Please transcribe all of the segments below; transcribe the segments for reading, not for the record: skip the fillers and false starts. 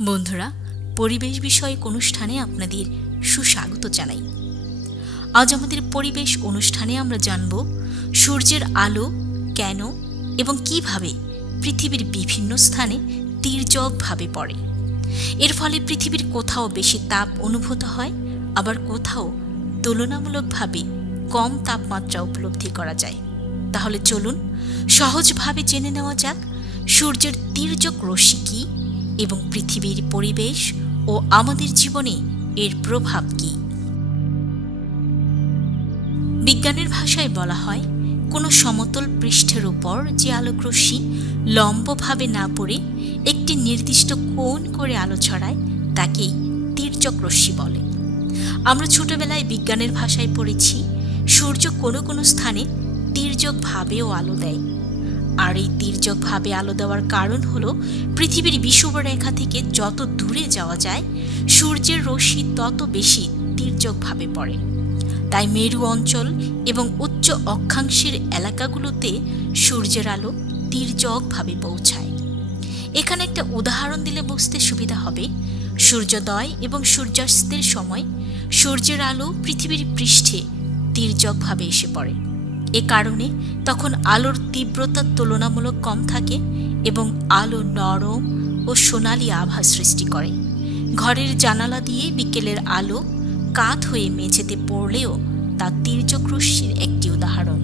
বন্ধুরা, পরিবেশ বিষয়ক অনুষ্ঠানে আপনাদের সুস্বাগত জানাই। আজ আমাদের পরিবেশ অনুষ্ঠানে আমরা জানব সূর্যের আলো কেন এবং কিভাবে পৃথিবীর বিভিন্ন স্থানে তির্যকভাবে পড়ে। এর ফলে পৃথিবীর কোথাও বেশি তাপ অনুভূত হয়, আবার কোথাও তুলনামূলকভাবে কম তাপমাত্রা উপলব্ধি করা যায়। তাহলে চলুন সহজভাবে জেনে নেওয়া যাক সূর্যের তির্যক রশ্মি কী এবং পৃথিবীর পরিবেশ ও আমাদের জীবনে এর প্রভাব কী। বিজ্ঞানের ভাষায় বলা হয়, কোনো সমতল পৃষ্ঠের উপর যে আলোকরশ্মি লম্বভাবে না পড়ে একটি নির্দিষ্ট কোণ করে আলো ছড়ায় তাকেই তির্যক রশ্মি বলে। আমরা ছোটবেলায় বিজ্ঞানের ভাষায় পড়েছি সূর্য কোনো কোনো স্থানে তির্যকভাবেও আলো দেয়। আর এই তির্যকভাবে আলো দেওয়ার কারণ হলো পৃথিবীর বিষুবরেখা থেকে যত দূরে যাওয়া যায় সূর্যের রশ্মি তত বেশি তির্যকভাবে পড়ে। তাই মেরু অঞ্চল এবং উচ্চ অক্ষাংশের এলাকাগুলোতে সূর্যের আলো তির্যকভাবে পৌঁছায়। এখানে একটা উদাহরণ দিলে বুঝতে সুবিধা হবে। সূর্যোদয় এবং সূর্যাস্তের সময় সূর্যের আলো পৃথিবীর পৃষ্ঠে তির্যকভাবে এসে পড়ে। এ কারণে তখন আলোর তীব্রতা তুলনামূলক কম থাকে এবং আলো নরম ও সোনালি আভা সৃষ্টি করে। ঘরের জানালা দিয়ে বিকেলের আলো কাত হয়ে মেঝেতে পড়লেও তা তির্যক রশ্মির একটি উদাহরণ।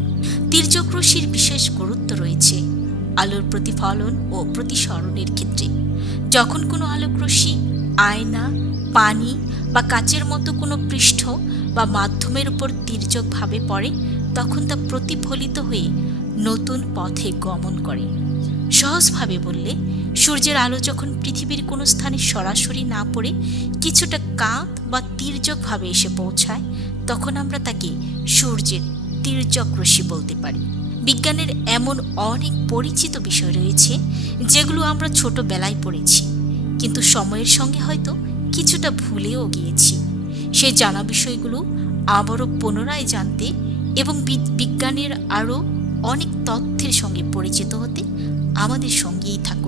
তির্যক রশ্মির বিশেষ গুরুত্ব রয়েছে আলোর প্রতিফলন ও প্রতিসরণের ক্ষেত্রে। যখন কোনো আলোক রশ্মি আয়না, পানি বা কাচের মতো কোনো পৃষ্ঠ বা মাধ্যমের উপর তির্যকভাবে পড়ে তখন তা প্রতিফলিত হয়ে নতুন পথে গমন করে। সহজভাবে বললে, সূর্যের আলো যখন পৃথিবীর কোনো স্থানে সরাসরি না পড়ে কিছুটা কাত বা তির্যকভাবে এসে পৌঁছায় তখন আমরা তাকে সূর্যের তির্যক রশ্মি বলতে পারি। বিজ্ঞানের এমন অনেক পরিচিত বিষয় রয়েছে যেগুলো আমরা ছোটবেলায় পড়েছি, কিন্তু সময়ের সঙ্গে হয়তো কিছুটা ভুলেও গিয়েছি। সেই জানা বিষয়গুলো আবারও পুনরায় জানতে এবং বিজ্ঞানের আরও অনেক তথ্যের সঙ্গে পরিচিত হতে আমাদের সঙ্গেই থাকুন।